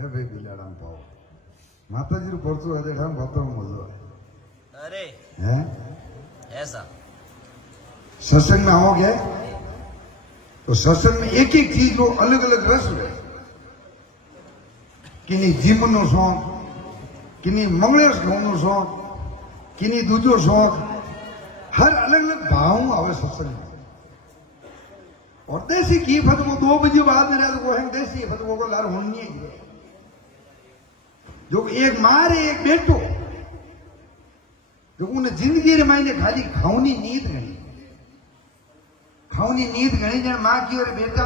है भाई बिलाड़ाम पाओ माताजी परसों अरे हम बताओ मजो अरे है ऐसा सत्संग में आओगे तो सत्संग में एक एक चीज रो अलग अलग रस है किनी जिम नो शौक किनी मंगलेश घऊं नो शौक किनी दूजो शौक हर अलग अलग भाव आवे सत्संग में और देसी की फतवो 2 बजे बाद में रहते वो है देसी फतवो को लार होनी है जो एक मार है एक बेटो जो उन्हें जिंदगी रे मायने खाली खाऊनी नींद गणी जन मां की और बेटा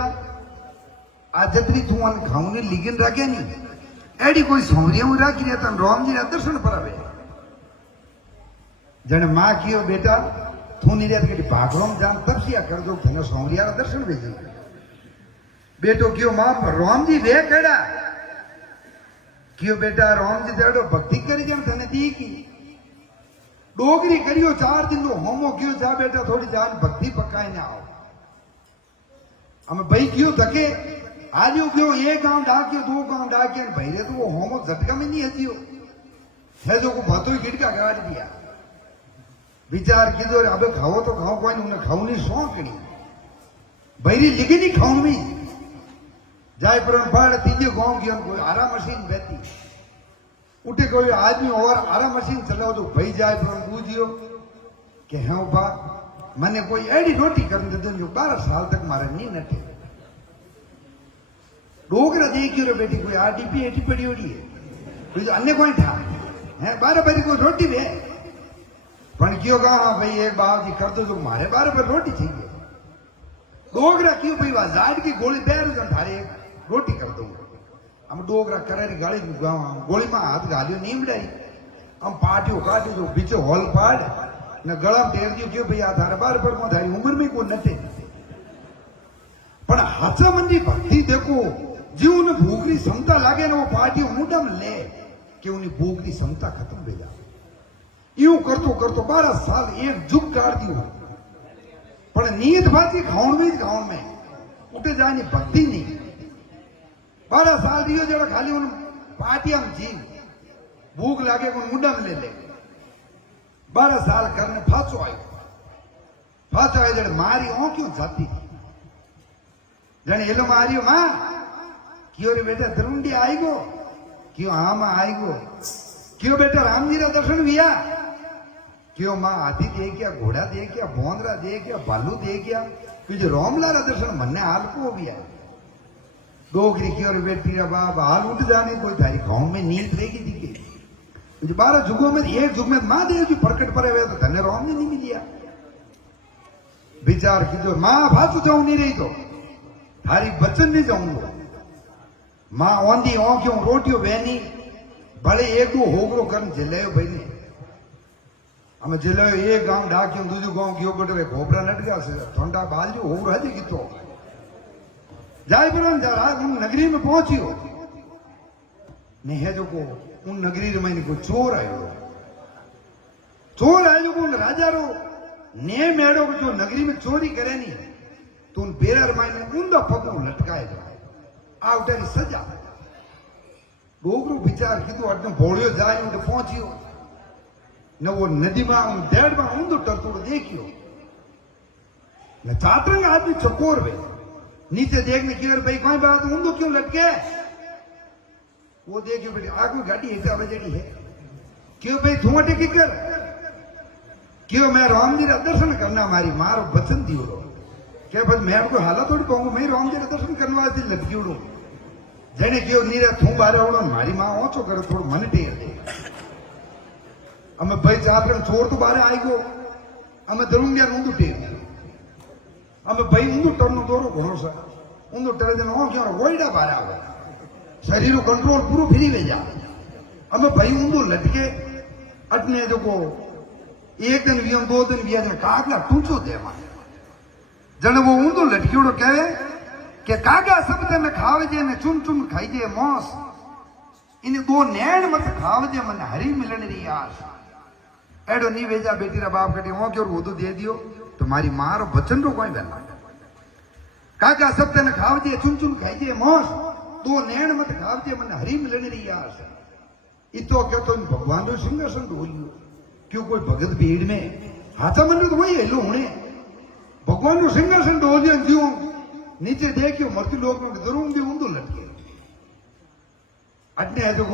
आज जतरी तू अन खाऊनी लिगिन रखे नहीं एडी कोई सौरिया में राखी रहता राम जी दर्शन पर आवे जन मां की और बेटा तू नहीं रहती कि भागवा में जान तब सिया कर दो थे सौरिया दर्शन भेजे बेटो क्यों मां राम जी वे कड़ा क्यों बेटा राम जी ॾाढो भक्ति करी जन थने दी की डोगरी करियो 4 दिन लो होमो क्यों जा बेटा थोड़ी जान भक्ति पकाए ना आओ हमें भाई क्यों थके आजो क्यों 1 गांव डाकियो 2 गांव डाकियो भाई रे तो वो होमो झटका में नहीं हजियो है जो को भातो गिटका गाड़ दिया विचार कीधो अबे खाओ तो खाओ कोई उन्हें खाऊनी शौक नहीं भैरी लिखी नहीं खाऊन में जाए पर बाढ़ तीजे गांव की कोई आरा मशीन बहती उठे कोई आदमी और आरा मशीन चलाओ तो भाई जाए पर पूछियो कि हाँ बा मैंने कोई एडी रोटी कर दे जो 12 साल तक मारे नहीं नटे डोगरा देखियो रे बेटी कोई आडीपी एटी पड़ी होड़ी है तो अन्य कोई था है 12 बजे कोई रोटी दे पण क्यों कहा भाई एक बाप जी कर दो जो मारे 12 पर रोटी चाहिए डोगरा क्यों भाई वहां जाट की गोली बैर जन थारे रोटी कर दूंगा हम डोगरा करे गाड़ी गोली में हाथ गालियो नीम लाई हम पाटियो काटियो जो बीच हॉल पाड़ ने गला टेर दियो क्यों भैया थारे 12 पर में थारी उम्र में कोई नटे पण हाचा मंदी भक्ति देखो जीव ने भूख की क्षमता लागे ना वो पाटियो मुंडा में ले कि उन्हें भूख की क्षमता खत्म हो जाए यूं करतो करतो 12 साल एक जुग काट दियो पर नींद बाती खाउन में उठे जाने भक्ति नहीं 12 साल दियो जरा खाली उन पाटिया में जी भूख लागे उन मुंडा में ले 12 साल करने फाचो आयो जड़ मारी ओ क्यों जाती जन एलो मारियो मां क्यों रे बेटा धरुंडी आई गो क्यों हाँ मां आई गो क्यों बेटा राम जी रा दर्शन हुआ क्यों मां हाथी दे क्या घोड़ा दे क्या बोंदरा दे क्या भालू दे क्या कि जो रामलाल दर्शन मन्ने हाल को भी है डोगरी की और बेटी रा बाप हाल उठ जाने कोई थारी गांव में नींद रहेगी दिखे जो 12 जुगों में एक जुग में मां दे जो प्रकट पर हुए तो धन्य राम ने नहीं मिलिया विचार की जो मां भाषु जाऊं नहीं रही तो थारी बचन नहीं जाऊंगा मां ओंदी ओ क्यों रोटियो बहनी भले एक दो होगरो कर जिलायो भाई ने हमें जिलायो एक गांव डाक्यो दूसरो गांव गयो बटे घोबरा नट गया से ठंडा बाल जो होगरो हजे की तो जाय पर जरा उन नगरी में पहुंचियो ने है जो को उन नगरी में को चोर आयो को उन राजा रो ने मेड़ो जो नगरी में चोरी करे नहीं तो उन बेरर मायने ऊंधा पगू लटकाए जाए आ उठारी सजा डोगरो विचार कीधो अटने भोड़ियो जाए उठे पहुंचियो न वो नदी में उन डेढ़ में ऊंधो टरतोड़ देखियो न चाटरंग आदमी चकोर वे नीचे देखने की भाई कोई बात ऊंधो क्यों लटके वो देखियो बेटी आगू गाड़ी हिसाब जड़ी है क्यों भाई धुआटे की कर क्यों मैं राम जी का दर्शन करना हमारी मारो बचन दियो रो क्या बस मैं आपको हालत थोड़ी कहूंगा मैं राम जी का दर्शन करने वास्ते लटकी उड़ू जने क्यों नीरा थू बारे उड़ो मारी मां ओछो करे थोड़ा मन टेर दे हमें भाई चार छोड़ तो बारे आई गो हमें दरुंगिया ऊंधू टेर हमें भाई ऊंधू टर्न दौरो घणो सा ऊंधू टर जन ओ क्यों वोइडा बारे आवे शरीर कंट्रोल पूरो फ्री वे जा हमें भाई ऊंधू लटके अटने जो को एक दिन वियम 2 दिन विया ने कागला टूचो दे मा जने वो ऊंधो लटकियोड़ो कहे कि कागा सब ते में खावे जे ने चुन चुन खाई जे मौस इन 2 नैण मत खावे जे मन हरी मिलन री आस एडो नी वेजा बेटी रा बाप कटे ओ क्यों वो तो दे दियो तुम्हारी मां रो बचन रो कोई बेला काका सब ते खावे जे चुन चुन खाई जे मौस तो नैण मत खावजे मन हरी मिलने रही आस इतो कहतो भगवान रो सिंहासन डोलियो क्यों कोई भगत भीड़ में हाथा मन तो वही हेलो होने भगवान रो सिंहासन डोलियो जीव नीचे देखियो मरती लोग जरूर भी ऊंधो लटके अटने है जो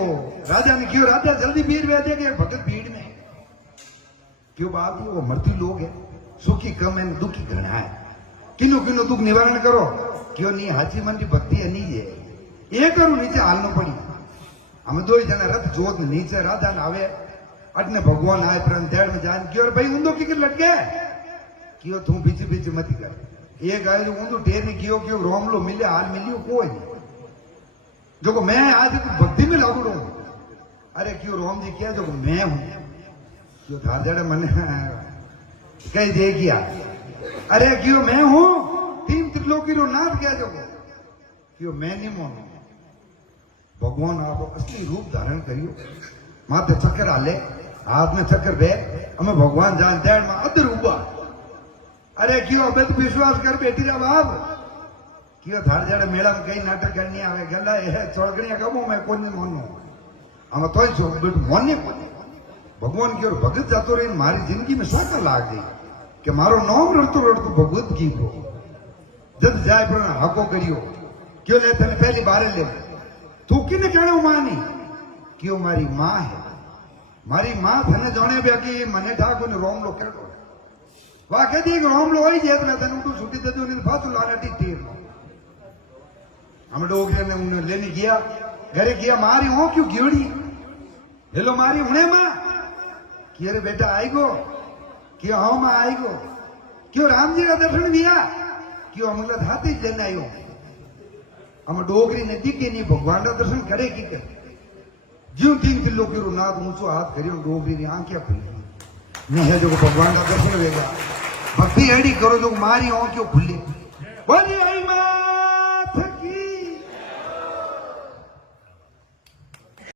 राजा ने क्यों राजा जल्दी भीड़ वे दे भगत भीड़ में क्यों बात वो मरती लोग है सुखी कम है दुखी घना है किनो किनो दुख निवारण करो क्यों नहीं हाची मन की भक्ति है नहीं है ये करू नीचे हालनो पड़ी हमें दो ही जना रथ जोत नीचे राजा ने आवे अटने भगवान आए प्रण तेड़ में जान क्यों भाई ऊंधो की लट गए क्यों तू पीछे पीछे मत कर एक आए जो ऊंधो टेर नहीं क्यों रोमलो मिले हाल मिलियो कोई नहीं जो को मैं आज भक्ति में लागू रहूं अरे क्यों रोम जी क्या जो मैं हूं क्यों थार जड़े मन कही दे गया अरे क्यों मैं हूं तीन त्रिलोकी रो नाथ क्या जो क्यों मैं नहीं मानो भगवान आप असली रूप धारण करियो माथे चक्कर आले हाथ में चक्कर बे हमें भगवान जान दैण में अदर उबा अरे क्यों अब तो विश्वास कर बेटी रा बाप क्यों थार जड़े मेला में कई नाटक करनी आवे गला है चौड़गणिया कबो मैं कोई नहीं मानो हम तो बेटू मोने भगवान की ओर भगत जातो रही मारी जिंदगी में शौक लाग गई कि मारो नाम रड़तो रड़तो भगवत की को जब जाए पर हको करियो क्यों ले तने पहली बार ले तू किने कहणो मानी क्यों मारी मां है मारी मां थने जाने बे कि मने ठाकुर ने रोम लो कहतो वा कहती कि रोम लो होई जेत मैं तने उठू छुट्टी दे दो ने फासु लाना टीर हम डोगरे ने उन्हें लेने गया घरे गया मारी हो क्यों गियोड़ी हेलो मारी उन्हें मां कि अरे बेटा आई गो क्यों हाँ मां आई गो क्यों राम जी का दर्शन दिया क्यों हम लोग हाथी लेने आयो हम डोगरी ने दिखे नहीं भगवान का दर्शन करे की कर ज्यों 3 किलो की नाथ ऊंचो हाथ करियो डोगरी ने आंखें खुली नहीं है जो भगवान का दर्शन होगा भक्ति एडी करो जो मारी हो क्यों खुली बोली आई मां